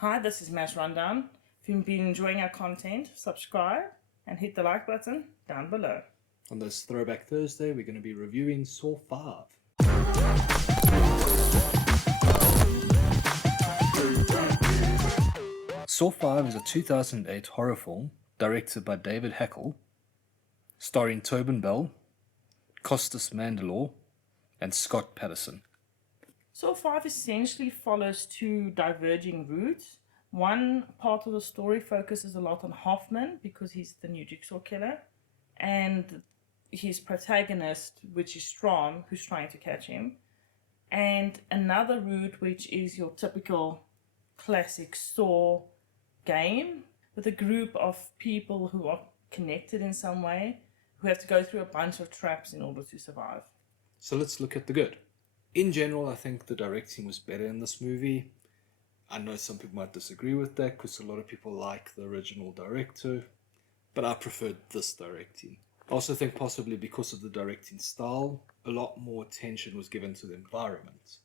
Hi, this is Mass Rundown. If you've been enjoying our content, subscribe and hit the like button down below. On this Throwback Thursday, we're going to be reviewing Saw 5. Saw 5 is a 2008 horror film directed by David Hackl, starring Tobin, Costas Mandylor, and Scott Patterson. Saw 5 essentially follows two diverging routes. One part of the story focuses a lot on Hoffman because he's the new Jigsaw killer, and his protagonist, which is Strahm, who's trying to catch him. And another route, which is your typical classic Saw game with a group of people who are connected in some way, who have to go through a bunch of traps in order to survive. So let's look at the good. In general, I think the directing was better in this movie. I know some people might disagree with that because a lot of people like the original director, but I preferred this directing. I also think possibly because of the directing style, a lot more attention was given to the environment.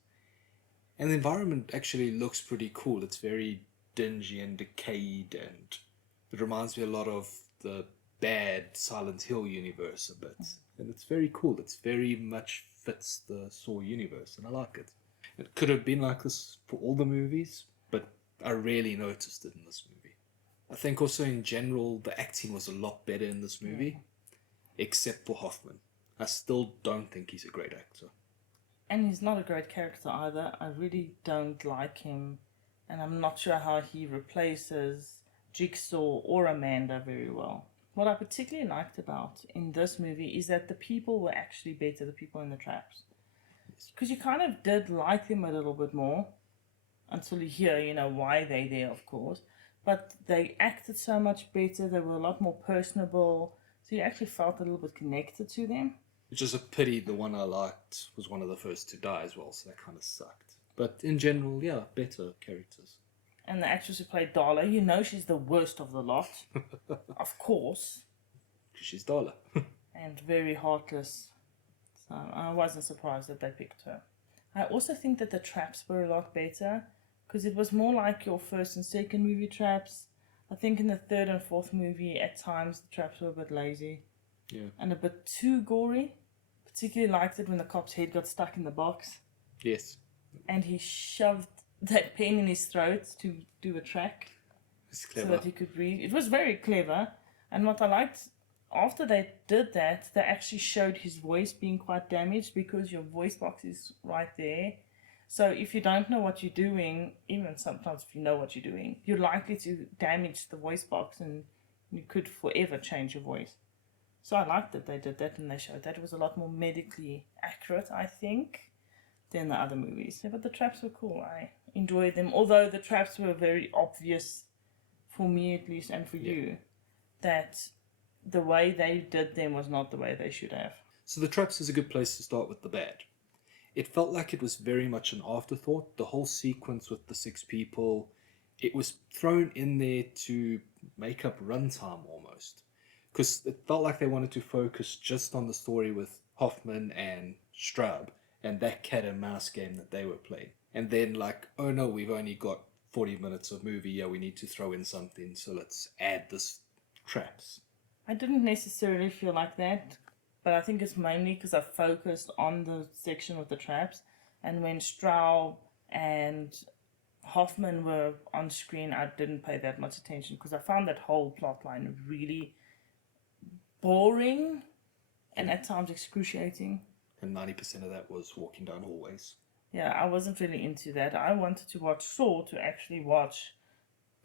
And the environment actually looks pretty cool. It's very dingy and decayed, and it reminds me a lot of the bad Silent Hill universe a bit. And it's very cool. It's very much fits the Saw universe, and I like it. It could have been like this for all the movies, but I really noticed it in this movie. I think also in general, the acting was a lot better in this movie, except for Hoffman. I still don't think he's a great actor. And he's not a great character either. I really don't like him, and I'm not sure how he replaces Jigsaw or Amanda very well. What I particularly liked about in this movie is that the people were actually better, the people in the traps. Because you kind of did like them a little bit more until you hear, why they're there, of course. But they acted so much better, they were a lot more personable, so you actually felt a little bit connected to them. Which is a pity. The one I liked was one of the first to die as well, so that kind of sucked. But in general, yeah, better characters. And the actress who played Darla, she's the worst of the lot. Of course. She's Darla. And very heartless. So I wasn't surprised that they picked her. I also think that the traps were a lot better, because it was more like your first and second movie traps. I think in the third and fourth movie, at times, the traps were a bit lazy. Yeah. And a bit too gory. Particularly liked it when the cop's head got stuck in the box. Yes. And he shoved that pen in his throat to do a track. It's clever. So that he could breathe. It was very clever. And what I liked, after they did that, they actually showed his voice being quite damaged, because your voice box is right there. So if you don't know what you're doing, even sometimes if you know what you're doing, you're likely to damage the voice box, and you could forever change your voice. So I liked that they did that, and they showed that. It was a lot more medically accurate, I think, than the other movies. Yeah, but the traps were cool. I enjoyed them, although the traps were very obvious, for me at least, and for you, that the way they did them was not the way they should have. So the traps is a good place to start with the bad. It felt like it was very much an afterthought. The whole sequence with the 6 people, it was thrown in there to make up runtime almost. Because it felt like they wanted to focus just on the story with Hoffman and Strahm and that cat and mouse game that they were playing. And then oh no, we've only got 40 minutes of movie, yeah, we need to throw in something, so let's add this traps. I didn't necessarily feel like that, but I think it's mainly because I focused on the section with the traps, and when Strahm and Hoffman were on screen, I didn't pay that much attention, because I found that whole plot line really boring and at times excruciating. And 90% of that was walking down hallways. Yeah, I wasn't really into that. I wanted to watch Saw to actually watch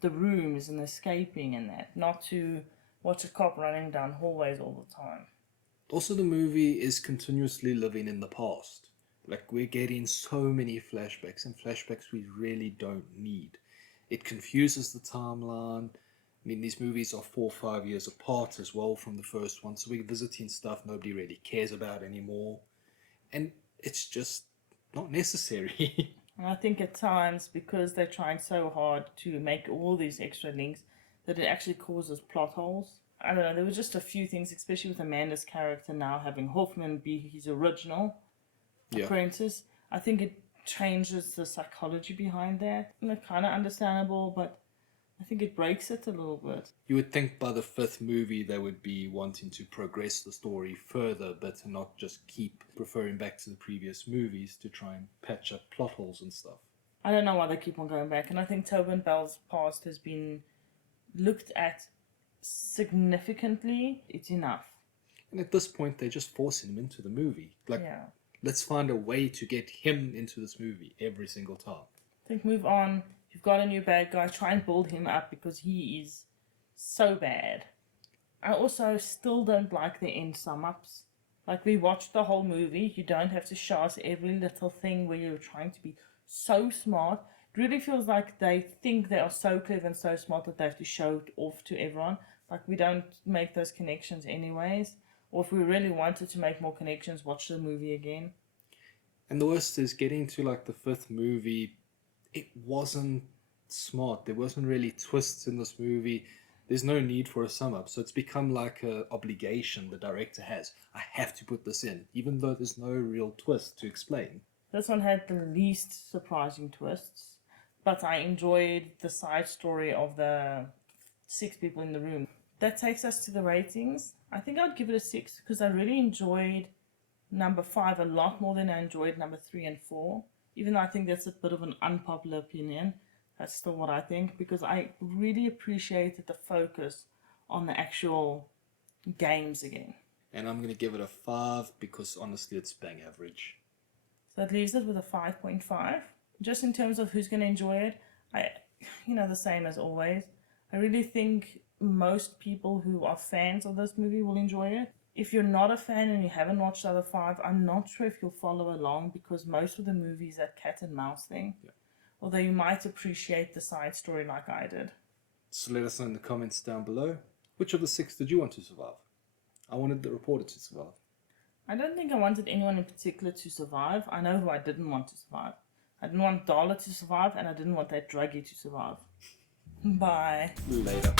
the rooms and escaping and that, not to watch a cop running down hallways all the time. Also, the movie is continuously living in the past. We're getting so many flashbacks, and flashbacks we really don't need. It confuses the timeline. I mean, these movies are 4 or 5 years apart as well from the first one, so we're visiting stuff nobody really cares about anymore. And it's just not necessary. And I think at times, because they're trying so hard to make all these extra links, that it actually causes plot holes. I don't know, there were just a few things, especially with Amanda's character now having Hoffman be his original apprentice. I think it changes the psychology behind that. And it's kind of understandable, but I think it breaks it a little bit. You would think by the fifth movie they would be wanting to progress the story further, but not just keep referring back to the previous movies to try and patch up plot holes and stuff. I don't know why they keep on going back, and I think Tobin Bell's past has been looked at significantly. It's enough. And at this point, they're just forcing him into the movie. Like, Yeah. let's find a way to get him into this movie every single time. I think move on. You've got a new bad guy. Try and build him up because he is so bad. I also still don't like the end sum-ups. Like, we watched the whole movie. You don't have to show us every little thing where you're trying to be so smart. It really feels like they think they are so clever and so smart that they have to show it off to everyone. Like, we don't make those connections anyways. Or if we really wanted to make more connections, watch the movie again. And the worst is getting to like the fifth movie, it wasn't smart. There wasn't really twists in this movie. There's no need for a sum up. So it's become like an obligation the director has. I have to put this in, even though there's no real twist to explain. This one had the least surprising twists, but I enjoyed the side story of the 6 people in the room. That takes us to the ratings. I think I'd give it a 6 because I really enjoyed number 5 a lot more than I enjoyed number 3 and 4. Even though I think that's a bit of an unpopular opinion, that's still what I think, because I really appreciated the focus on the actual games again. And I'm going to give it a 5 because honestly it's bang average. So that leaves it with a 5.5. Just in terms of who's going to enjoy it, the same as always. I really think most people who are fans of this movie will enjoy it. If you're not a fan and you haven't watched the other 5, I'm not sure if you'll follow along because most of the movies that cat and mouse thing. Yeah. Although you might appreciate the side story like I did. So let us know in the comments down below. Which of the 6 did you want to survive? I wanted the reporter to survive. I don't think I wanted anyone in particular to survive. I know who I didn't want to survive. I didn't want Darla to survive, and I didn't want that druggie to survive. Bye. Later.